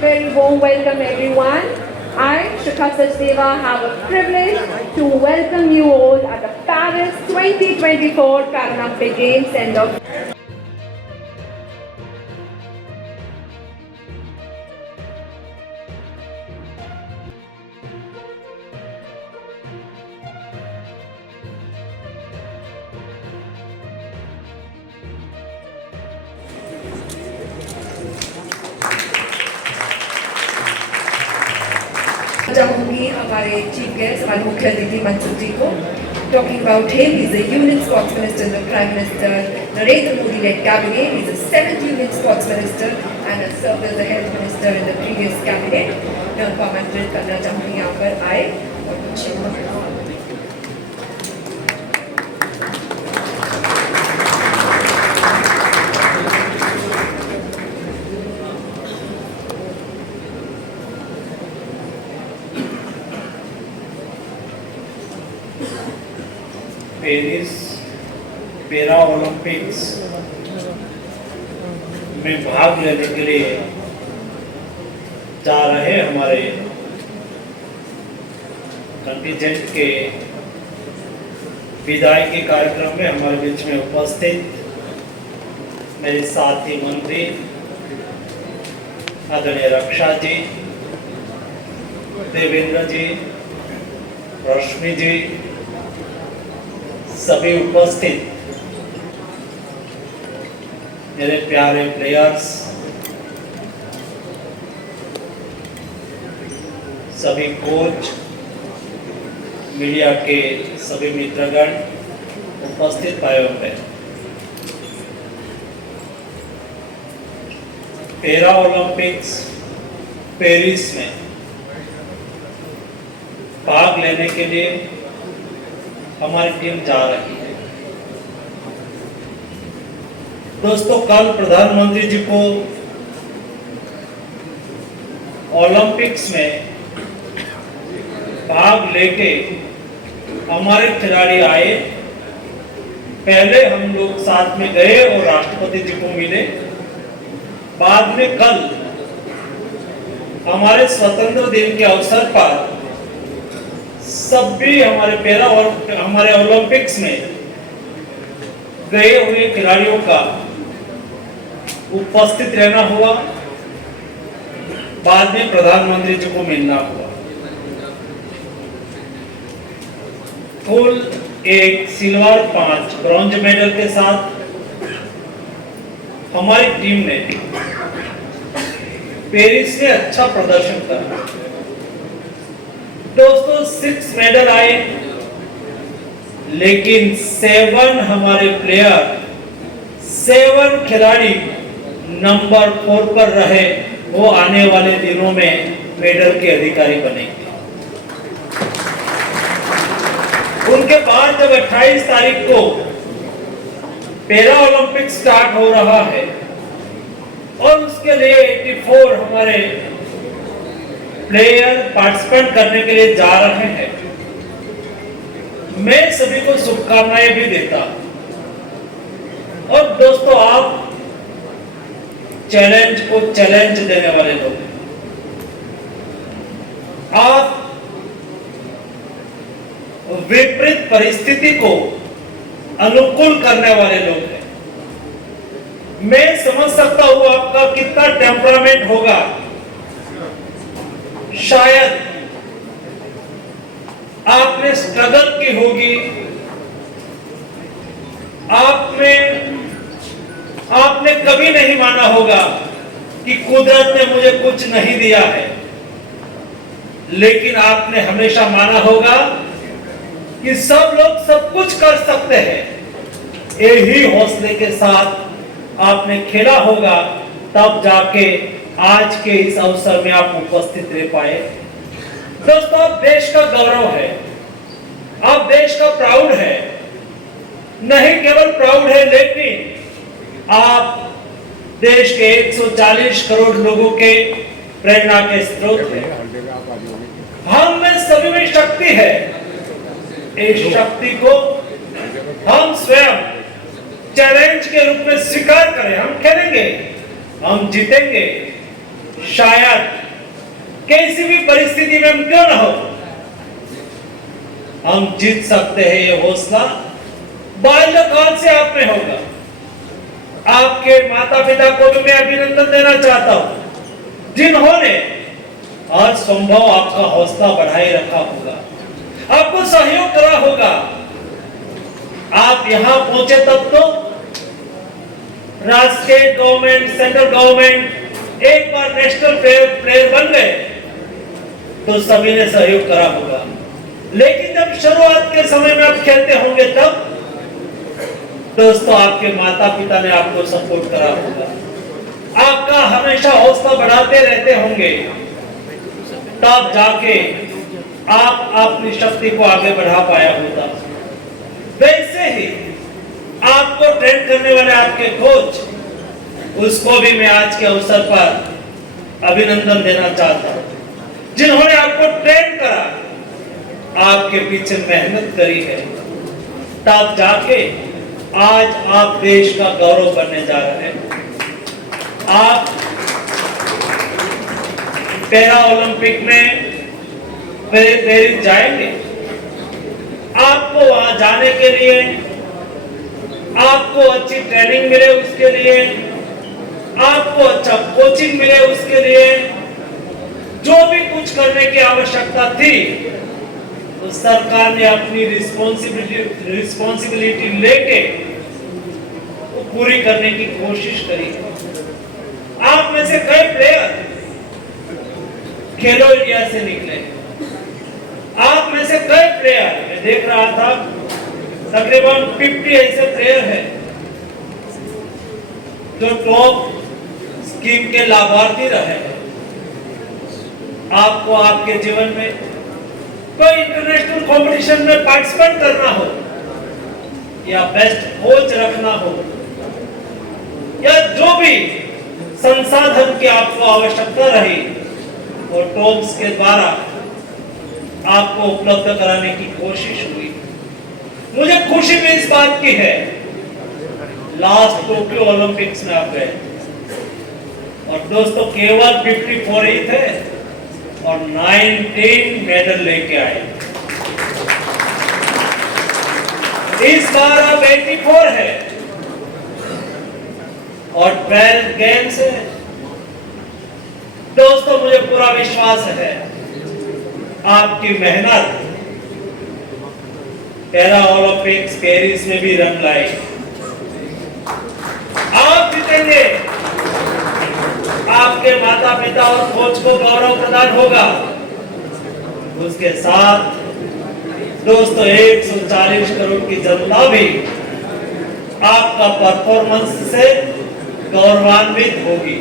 very warm welcome everyone. I, Shikha Sachdeva, have a privilege to welcome you all at the Paris 2024 Paralympic Games send-off. चाहूंगी हमारे chief guest हमारे मुख्य अतिथि मनसुख जी को talking about him. He's a Union Sports Minister in the Prime Minister Narendra Modi led cabinet. He's the 7th Union Sports Minister and has served as the Health Minister in the previous cabinet. मैं उनको आमंत्रित करना चाहूंगी यहाँ पर आए और कुछ पेरिस पैरा ओलंपिक्स में भाग लेने के लिए जा रहे हमारे कंटिजेंट के विदाई के कार्यक्रम में हमारे बीच में उपस्थित मेरे साथी मंत्री आदरणीय रक्षा जी, देवेंद्र जी, रश्मि जी, सभी उपस्थित मेरे प्यारे प्लेयर्स, सभी कोच, मीडिया के सभी मित्रगण, उपस्थित भाइयों बहनों, पैरा ओलंपिक्स पेरिस में भाग लेने के लिए हमारी टीम जा रही है। दोस्तों, कल प्रधानमंत्री जी को ओलंपिक्स में भाग लेके हमारे खिलाड़ी आए। पहले हम लोग साथ में गए और राष्ट्रपति जी को मिले। बाद में कल हमारे स्वतंत्र दिन के अवसर पर सभी हमारे पैरा और हमारे ओलंपिक्स में गए हुए खिलाड़ियों का उपस्थित रहना हुआ। बाद में प्रधानमंत्री जी को मिलना हुआ। कुल 1 सिल्वर 5 ब्रॉन्ज मेडल के साथ हमारी टीम ने पेरिस में अच्छा प्रदर्शन करा। दोस्तों, 6 मेडल आए, लेकिन 7 हमारे प्लेयर, 7 खिलाड़ी नंबर 4 पर रहे। वो आने वाले दिनों में मेडल के अधिकारी बनेंगे। उनके बाद जब 28 तारीख को पैरा ओलंपिक स्टार्ट हो रहा है और उसके लिए 84 हमारे प्लेयर पार्टिसिपेट करने के लिए जा रहे हैं, मैं सभी को शुभकामनाएं भी देता। और दोस्तों, आप चैलेंज को चैलेंज देने वाले लोग, आप विपरीत परिस्थिति को अनुकूल करने वाले लोग हैं। मैं समझ सकता हूं आपका कितना टेम्परामेंट होगा। शायद आपने स्ट्रगल की होगी, आपने कभी नहीं माना होगा कि कुदरत ने मुझे कुछ नहीं दिया है, लेकिन आपने हमेशा माना होगा कि सब लोग सब कुछ कर सकते हैं। यही हौसले के साथ आपने खेला होगा, तब जाके आज के इस अवसर में आप उपस्थित रह पाए। दोस्तों, आप देश का गौरव है, आप देश का प्राउड है। नहीं केवल प्राउड है, लेकिन आप देश के 140 करोड़ लोगों के प्रेरणा के स्रोत हैं। हम में सभी में शक्ति है। इस शक्ति को हम स्वयं चैलेंज के रूप में स्वीकार करें। हम खेलेंगे, हम जीतेंगे, शायद किसी भी परिस्थिति में हम क्यों न हो, हम जीत सकते हैं। ये हौसला बाल्यकाल से आप में होगा। आपके माता पिता को भी मैं अभिनंदन देना चाहता हूं, जिन्होंने आज संभव आपका हौसला बढ़ाए रखा होगा, आपको सहयोग करा होगा। आप यहां पहुंचे तब तो राष्ट्रीय गवर्नमेंट, सेंट्रल गवर्नमेंट एक बार नेशनल प्लेयर बन गए तो सभी ने सहयोग करा होगा। लेकिन जब शुरुआत के समय में आप खेलते होंगे तब दोस्तों आपके माता पिता ने आपको सपोर्ट करा होगा, आपका हमेशा हौसला बढ़ाते रहते होंगे, तब जाके आप अपनी शक्ति को आगे बढ़ा पाया होता। वैसे ही आपको ट्रेन करने वाले आपके कोच, उसको भी मैं आज के अवसर पर अभिनंदन देना चाहता हूं, जिन्होंने आपको ट्रेन करा, आपके पीछे मेहनत करी है, तब जाके आज आप देश का गौरव बनने जा रहे हैं। आप पैरा ओलंपिक में पेरिस जाएंगे। आपको वहां जाने के लिए आपको अच्छी ट्रेनिंग मिले, उसके लिए आपको अच्छा कोचिंग मिले, उसके लिए जो भी कुछ करने की आवश्यकता थी, तो सरकार ने अपनी रिस्पॉन्सिबिलिटी लेके वो पूरी करने की कोशिश करी। आप में से कई प्लेयर खेलो इंडिया से निकले। आप में से कई प्लेयर, मैं देख रहा था तकरीबन 50 ऐसे प्लेयर हैं जो टॉप स्कीम के लाभार्थी रहे हैं। आपको आपके जीवन में कोई इंटरनेशनल कंपटीशन में पार्टिसिपेट करना हो, या बेस्ट कोच रखना हो, या जो भी संसाधन की आपको आवश्यकता रही, और टॉप्स के द्वारा आपको उपलब्ध कराने की कोशिश हुई। मुझे खुशी भी इस बात की है, लास्ट टोक्यो ओलंपिक्स में आप गए और दोस्तों केवल 54 ही थे और 19 मेडल लेके आए। इस बार अब 84 है और 12 गेम्स है। दोस्तों मुझे पूरा विश्वास है आपकी मेहनत पैरा ओलंपिक्स पेरिस में भी रंग लाई। आप जीतेंगे, आपके माता पिता और कोच को गौरव प्रदान होगा। उसके साथ दोस्तों 140 करोड़ की जनता भी आपका परफॉर्मेंस से गौरवान्वित होगी।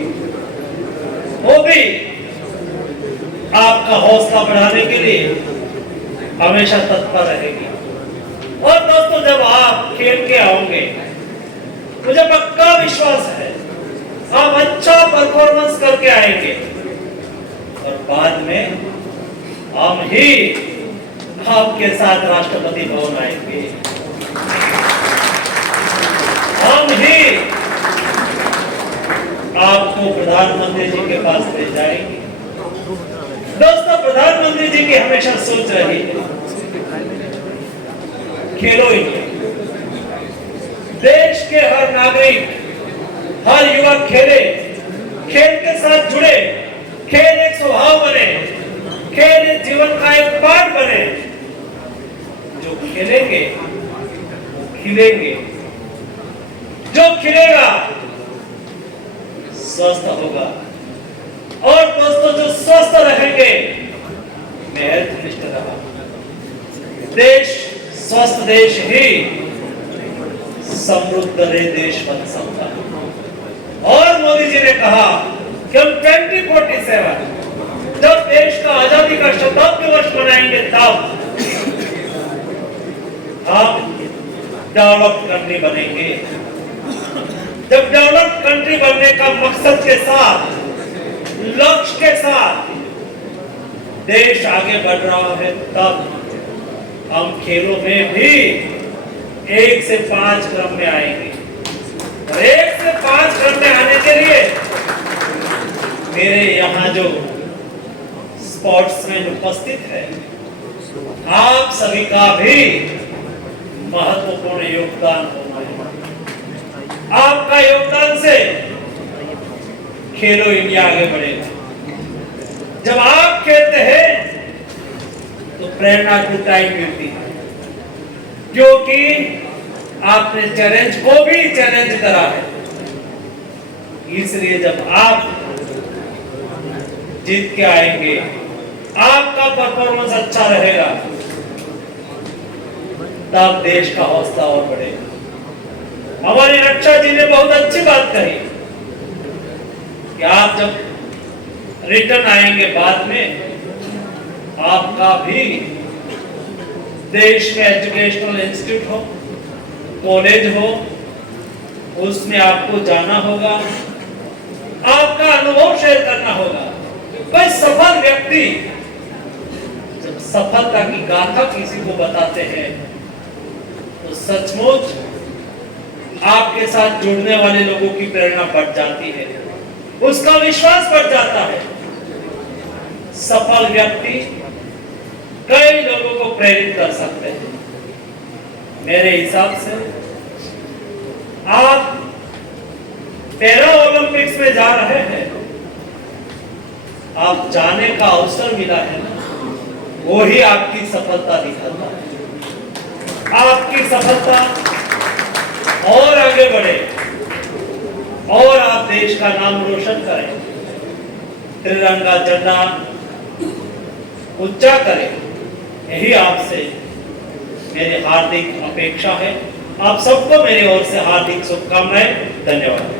वो भी आपका हौसला बढ़ाने के लिए हमेशा तत्पर रहेगी। और दोस्तों जब आप खेल के आओगे, मुझे पक्का विश्वास है आप अच्छा परफॉर्मेंस करके आएंगे और बाद में हम ही आपके साथ राष्ट्रपति भवन आएंगे, हम ही आपको प्रधानमंत्री जी के पास ले जाएंगे। दोस्तों प्रधानमंत्री जी की हमेशा सोच रही है खेलो इंडिया, देश के हर नागरिक, हर युवक खेले, खेल के साथ जुड़े, खेल एक स्वभाव बने, खेल जीवन का एक पार्ट बने। जो खेलेंगे वो खिलेंगे, जो खिलेगा स्वस्थ होगा, और दोस्तों जो स्वस्थ रहेंगे, मैं हेल्थ रहा, देश स्वस्थ देश ही समृद्ध देश बन सकता है। और मोदी जी ने कहा कि हम 2047 जब देश का आजादी का शताब्दी वर्ष मनाएंगे तब हम डेवलप्ड कंट्री बनेंगे। जब डेवलप्ड कंट्री बनने का मकसद के साथ, लक्ष्य के साथ देश आगे बढ़ रहा है, तब हम खेलों में भी 1 से 5 क्रम में आएंगे। और 1 से 5 क्रम में आने के लिए मेरे यहाँ जो स्पोर्ट्समैन उपस्थित है, आप सभी का भी महत्वपूर्ण योगदान होना है। आपका योगदान से खेलो इंडिया आगे बढ़ेगा। जब आप खेलते हैं तो प्रेरणा को टाइम मिलती है, क्योंकि आपने चैलेंज को भी चैलेंज करा है। इसलिए जब आप जीत के आएंगे, आपका परफॉर्मेंस अच्छा रहेगा, तब देश का हौसला और बढ़ेगा। हमारी रक्षा जी ने बहुत अच्छी बात कही कि आप जब रिटर्न आएंगे बाद में, आपका भी देश में एजुकेशनल इंस्टीट्यूट हो, कॉलेज हो, उसमें आपको जाना होगा, आपका अनुभव शेयर करना होगा। कोई सफल व्यक्ति जब सफलता की गाथा किसी को बताते हैं तो सचमुच आपके साथ जुड़ने वाले लोगों की प्रेरणा बढ़ जाती है, उसका विश्वास बढ़ जाता है। सफल व्यक्ति कई लोगों को प्रेरित कर सकते हैं। मेरे हिसाब से आप पैरा ओलंपिक्स में जा रहे हैं, आप जाने का अवसर मिला है ना, वो ही आपकी सफलता दिखाता है। आपकी सफलता और आगे बढ़े और आप देश का नाम रोशन करें, तिरंगा झंडा ऊंचा करें, यही आपसे मेरी हार्दिक अपेक्षा है। आप सबको मेरी ओर से हार्दिक शुभकामनाएं। धन्यवाद।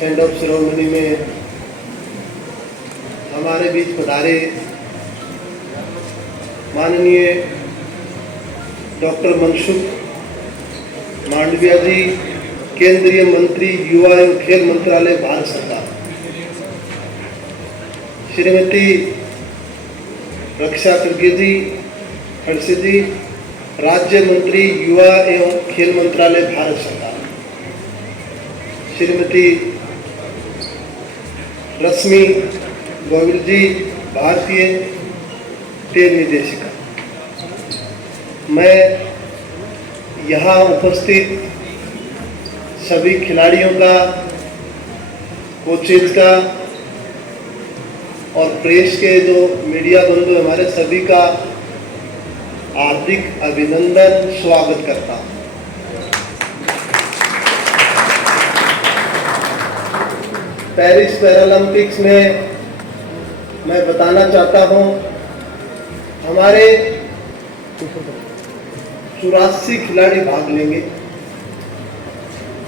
सेंड ऑफ सेरेमनी में हमारे बीच पधारे माननीय डॉक्टर मनसुख मांडविया जी, केंद्रीय मंत्री युवा एवं खेल मंत्रालय भारत सरकार, श्रीमती रक्षा खड़गे जी, खड़से जी, राज्य मंत्री युवा एवं खेल मंत्रालय भारत सरकार, श्रीमती रश्मि गोविल जी, भारतीय तेल निदेशिका। मैं यहाँ उपस्थित सभी खिलाड़ियों का, कोचेज का और प्रेस के जो मीडिया बंधु हमारे सभी का हार्दिक अभिनंदन, स्वागत करता हूँ। पेरिस पैरालंपिक्स में मैं बताना चाहता हूँ, हमारे 84 खिलाड़ी भाग लेंगे।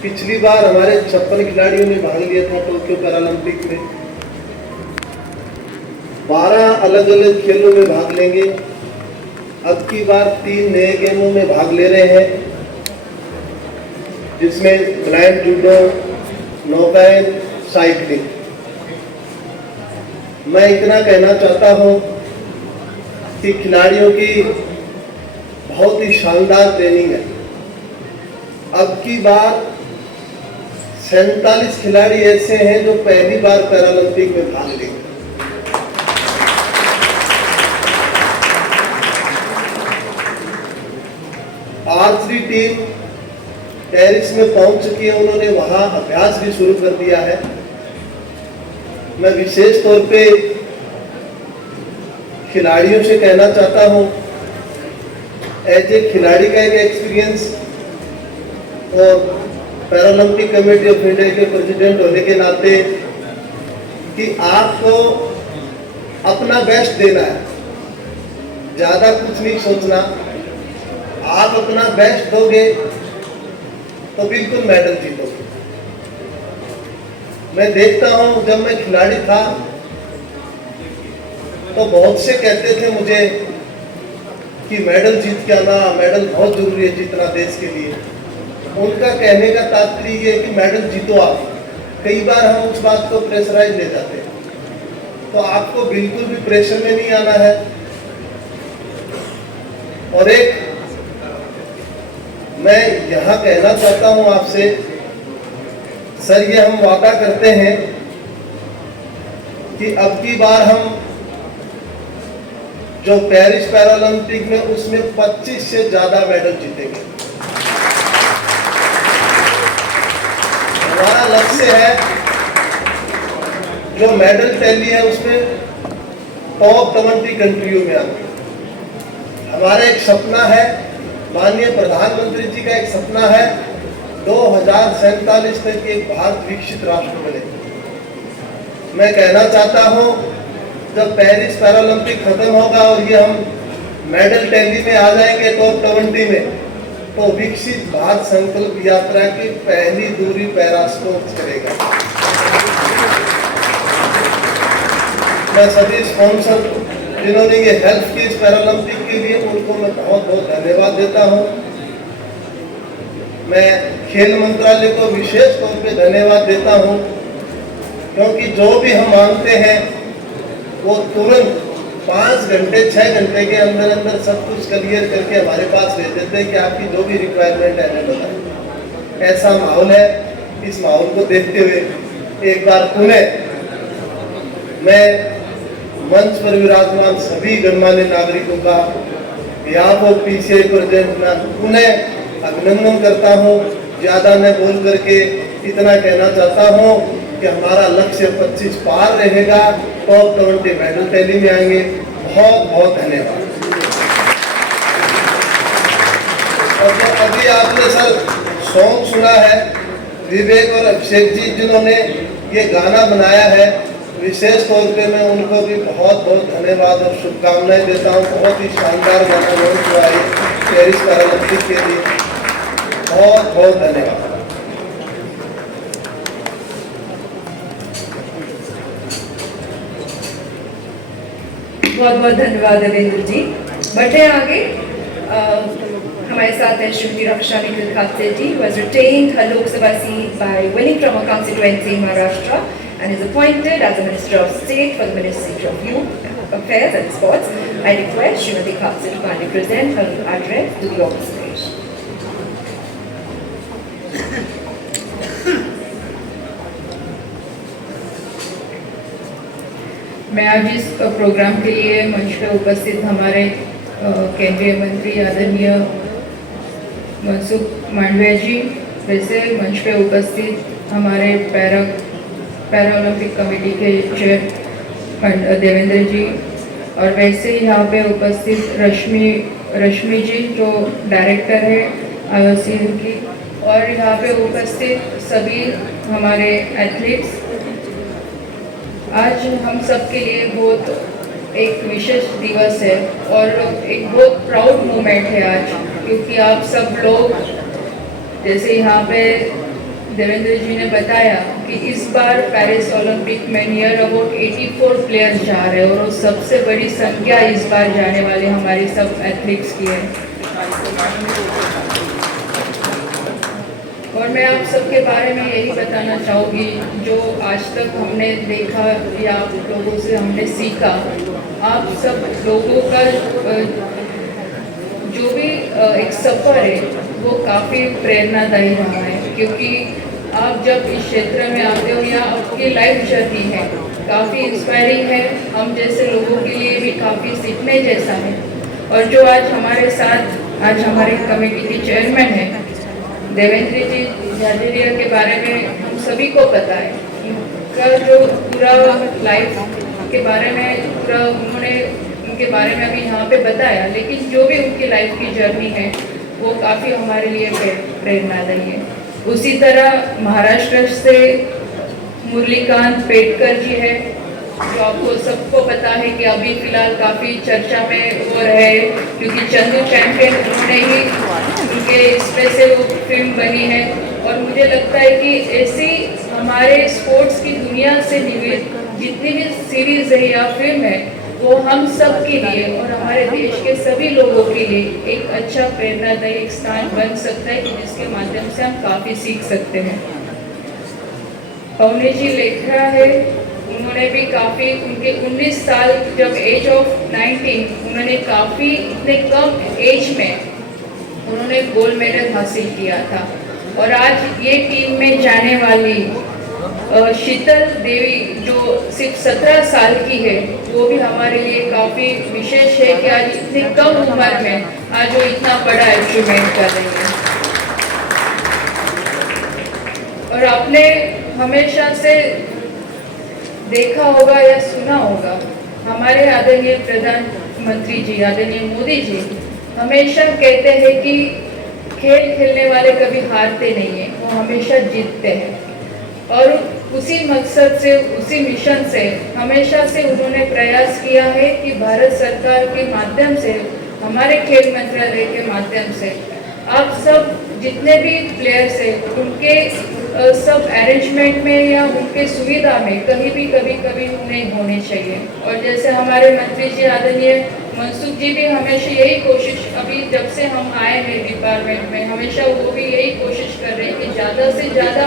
पिछली बार हमारे 56 खिलाड़ियों ने भाग लिया था टोक्यो पैरालंपिक में। 12 अलग अलग खेलों में भाग लेंगे। अब की बार 3 नए गेमों में भाग ले रहे हैं, जिसमें ब्लाइंड जूडो, नौकायन, साइकिलिंग। मैं इतना कहना चाहता हूं कि खिलाड़ियों की बहुत ही शानदार ट्रेनिंग है। अब की बार 47 खिलाड़ी ऐसे हैं जो पहली बार पैरालंपिक में भाग लेंगे। आर्चरी टीम पेरिस में पहुंच चुकी है, उन्होंने वहां अभ्यास भी शुरू कर दिया है। मैं विशेष तौर पे खिलाड़ियों से कहना चाहता हूं, एज ए खिलाड़ी का एक एक्सपीरियंस और पैरालंपिक कमेटी ऑफ इंडिया के प्रेसिडेंट होने के नाते, कि आपको अपना बेस्ट देना है, ज्यादा कुछ नहीं सोचना। आप अपना बेस्ट दोगे तो बिल्कुल मेडल जीतोगे। मैं देखता हूं, जब मैं खिलाड़ी था तो बहुत से कहते थे मुझे कि मेडल जीत के आना, मेडल बहुत जरूरी है जीतना देश के लिए। उनका कहने का तात्पर्य ये है कि मेडल जीतो आप। कई बार हम उस बात को प्रेशराइज ले जाते हैं, तो आपको बिल्कुल भी प्रेशर में नहीं आना है। और एक मैं यहाँ कहना चाहता हूँ आपसे, सर, ये हम वादा करते हैं कि अब की बार हम जो पेरिस पैरालंपिक में, उसमें 25 से ज्यादा मेडल जीतेंगे। हमारा लक्ष्य है, जो मेडल टैली है उसमें टॉप 20 कंट्रियों में आना। हमारा एक सपना है, माननीय प्रधानमंत्री जी का एक सपना है, 2047 तक एक भारत विकसित राष्ट्र बने। मैं कहना चाहता हूं, जब पेरिस पैरालंपिक खत्म होगा और ये हम मेडल टैली में आ जाएंगे टॉप 20 में, तो विकसित भारत संकल्प यात्रा की पहली दूरी पैरा स्पोर्ट्स करेगा। मैं सभी स्पॉन्सर जिन्होंने ये हेल्प की इस पैरालंपिक के लिए, उनको मैं बहुत बहुत धन्यवाद देता हूं। मैं खेल मंत्रालय को विशेष तौर पे धन्यवाद देता हूं, क्योंकि जो भी हम मांगते हैं वो तुरंत 5 घंटे 6 घंटे के अंदर अंदर सब कुछ क्लियर करके हमारे पास भेज देते हैं कि आपकी जो भी रिक्वायरमेंट है हमें बताएं। ऐसा माहौल है। इस माहौल को देखते हुए एक बार पुनः मैं मंच पर विराजमान सभी गणमान्य नागरिकों का बिहाफ ऑफ पीसीआई प्रेसिडेंट पुनः अभिनंदन करता हूं। ज्यादा न बोल करके इतना कहना चाहता हूं कि हमारा लक्ष्य 25 पार रहेगा, टॉप 20 मेडल टैली में आएंगे। बहुत बहुत धन्यवाद। और जो अभी आपने सर सॉन्ग सुना है, विवेक और अभिषेक जी जिन्होंने ये गाना बनाया है, विशेष तौर पे मैं उनको भी बहुत बहुत धन्यवाद और शुभकामनाएं देता हूँ। बहुत ही शानदार गाना लॉन्च हुआ है पेरिस पैरालंपिक के लिए। बहुत बहुत धन्यवाद। बहुत बहुत धन्यवाद देवेंद्र जी। बढ़ते हैं आगे। हमारे साथ है श्रीमती रक्षा निखिल खाते जी, who has retained her Lok Sabha seat by winning from her constituency in Maharashtra and is appointed as the Minister of State for the Ministry of Youth Affairs and Sports. I request Shrimati Khatse to kindly present her address to the office stage. मैं आज इस programme के लिए मंच पर उपस्थित हमारे केंद्रीय मंत्री आदरणीय मनसुख मांडविया जी, वैसे मंच पे उपस्थित हमारे पैरा ओलंपिक कमेटी के चेयर देवेंद्र जी, और वैसे यहाँ पे उपस्थित रश्मि जी जो डायरेक्टर है IOC की, और यहाँ पे उपस्थित सभी हमारे एथलीट्स। आज हम सब के लिए बहुत एक विशेष दिवस है और एक बहुत प्राउड मोमेंट है आज, क्योंकि आप सब लोग, जैसे यहाँ पे देवेंद्र जी ने बताया कि इस बार पेरिस ओलंपिक में नियर अबाउट 84 प्लेयर्स जा रहे हैं, और वो सबसे बड़ी संख्या इस बार जाने वाले हमारी सब एथलीट्स की है। और मैं आप सबके बारे में यही बताना चाहूँगी, जो आज तक हमने देखा या आप लोगों से हमने सीखा, आप सब लोगों का जो भी एक सफ़र है वो काफ़ी प्रेरणादायी रहा है, क्योंकि आप जब इस क्षेत्र में आते हो या आपकी लाइफ जर्नी है काफ़ी इंस्पायरिंग है, हम जैसे लोगों के लिए भी काफ़ी सीखने जैसा है। और जो आज हमारे साथ आज हमारे कमेटी के चेयरमैन हैं देवेंद्र जी झाझरिया के बारे में हम सभी को पता है, उनका जो पूरा लाइफ के बारे में पूरा उन्होंने उनके बारे में अभी यहाँ पे बताया, लेकिन जो भी उनकी लाइफ की जर्नी है वो काफ़ी हमारे लिए प्रेरणादायी है। उसी तरह महाराष्ट्र से मुरलीकांत पेटकर जी है, जो आपको सबको पता है कि अभी फिलहाल काफ़ी चर्चा में वो रहे, क्योंकि चंदू चैंपियन उन्होंने ही उनके इस पे से वो फिल्म बनी है। और मुझे लगता है कि ऐसी हमारे स्पोर्ट्स की दुनिया से निवेद जितनी भी सीरीज है या फिल्म है, वो हम सब के लिए और हमारे देश के सभी लोगों के लिए एक अच्छा प्रेरणादायी स्थान बन सकता है, कि जिसके माध्यम से हम काफ़ी सीख सकते हैं। पवनी जी लेखरा है, उन्होंने भी काफ़ी उनके 19 साल जब एज ऑफ 19 उन्होंने काफ़ी इतने कम एज में उन्होंने गोल्ड मेडल हासिल किया था। और आज ये टीम में जाने वाली शीतल देवी जो सिर्फ 17 साल की है, वो भी हमारे लिए काफ़ी विशेष है कि आज इतनी कम उम्र में आज वो इतना बड़ा अचीवमेंट कर रही है। और आपने हमेशा से देखा होगा या सुना होगा, हमारे आदरणीय प्रधानमंत्री जी आदरणीय मोदी जी हमेशा कहते हैं कि खेल खेलने वाले कभी हारते नहीं हैं, वो हमेशा जीतते हैं। और उसी मकसद से उसी मिशन से हमेशा से उन्होंने प्रयास किया है कि भारत सरकार के माध्यम से हमारे खेल मंत्रालय के माध्यम से आप सब जितने भी प्लेयर्स हैं उनके सब अरेंजमेंट में या उनके सुविधा में कभी कभी नहीं होने चाहिए। और जैसे हमारे मंत्री जी आदरणीय मनसुख जी भी हमेशा यही कोशिश, अभी जब से हम आए हैं डिपार्टमेंट में, हमेशा वो भी यही कोशिश कर रहे हैं कि ज़्यादा से ज़्यादा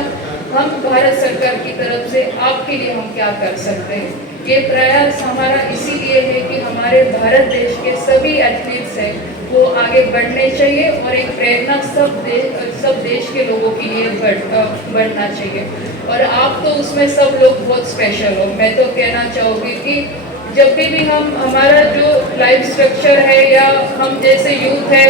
हम भारत सरकार की तरफ से आपके लिए हम क्या कर सकते हैं। ये प्रयास हमारा इसीलिए है कि हमारे भारत देश के सभी एथलीट्स हैं वो आगे बढ़ने चाहिए और एक प्रेरणा सब देश के लोगों के लिए बढ़ना चाहिए। और आप तो उसमें सब लोग बहुत स्पेशल हो। मैं तो कहना चाहूँगी कि जब भी हम हमारा जो लाइफ स्ट्रक्चर है या हम जैसे यूथ है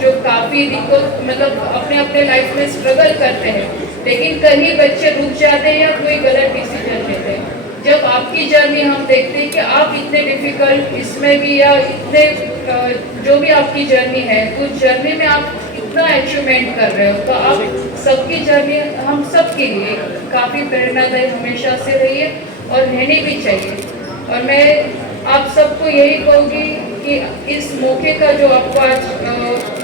जो काफ़ी मतलब अपने अपने लाइफ में स्ट्रगल करते हैं, लेकिन कहीं बच्चे रुक जाते हैं या कोई गलत डिसीजन लेते हैं। जब आपकी जर्नी हम देखते हैं कि आप इतने डिफिकल्ट इसमें भी या इतने जो भी आपकी जर्नी है उस जर्नी में आप इतना अचीवमेंट कर रहे हो, तो आप सबकी जर्नी हम सब के लिए काफ़ी प्रेरणादायी हमेशा से रही है और रहनी भी चाहिए। और मैं आप सबको यही कहूँगी कि इस मौके का जो आपको आज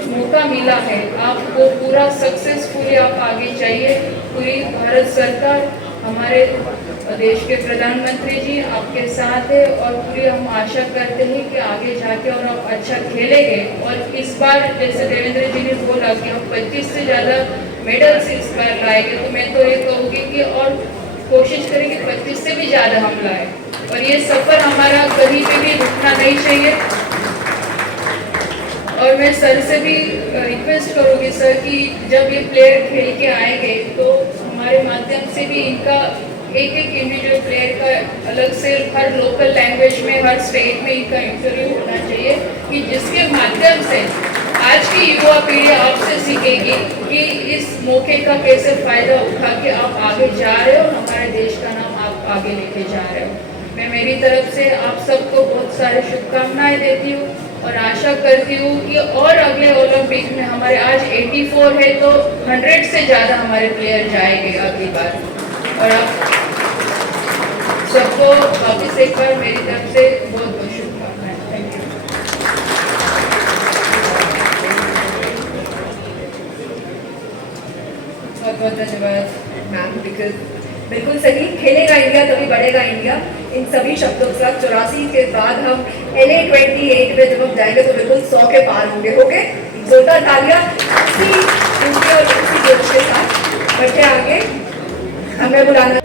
मौका मिला है, आपको पूरा सक्सेसफुली आप आगे चाहिए। पूरी भारत सरकार हमारे देश के प्रधानमंत्री जी आपके साथ है और पूरी हम आशा करते हैं कि आगे जाके और आप अच्छा खेलेंगे। और इस बार जैसे देवेंद्र जी ने बोला कि हम 25 से ज़्यादा मेडल्स इस बार लाएंगे, तो मैं तो ये कहूँगी कि और कोशिश करेंगे 25 से भी ज़्यादा हम लाएं। और ये सफ़र हमारा कहीं पे भी रुकना नहीं चाहिए। और मैं सर से भी रिक्वेस्ट करूँगी सर कि जब ये प्लेयर खेल के आएंगे तो हमारे माध्यम से भी इनका एक इंडिविजुअल प्लेयर का अलग से हर लोकल लैंग्वेज में हर स्टेट में इनका इंटरव्यू होना चाहिए, कि जिसके माध्यम से आज की युवा पीढ़ी आपसे सीखेगी कि इस मौके का कैसे फ़ायदा उठा के आप आगे जा रहे हो और हमारे देश का नाम आप आगे लेके जा रहे हो। मैं मेरी तरफ से आप सबको बहुत सारे शुभकामनाएं देती हूँ और आशा करती हूँ कि और अगले ओलंपिक में हमारे आज 84 है तो 100 से ज़्यादा हमारे प्लेयर जाएंगे अगली बार। और आप सबको वापस एक बार मेरी तरफ से बहुत बहुत शुभकामनाएं। Thank you. बहुत बहुत धन्यवाद मैम, बिल्कुल सही, खेलेगा इंडिया तभी बढ़ेगा इंडिया। इन सभी शब्दों के साथ 84 के बाद हम LA 28 में जब हम जाएंगे तो बिल्कुल 100 के पार होंगे। जोरदार तालियां इसी जोश के साथ। बढ़ते आगे हमें बुलाना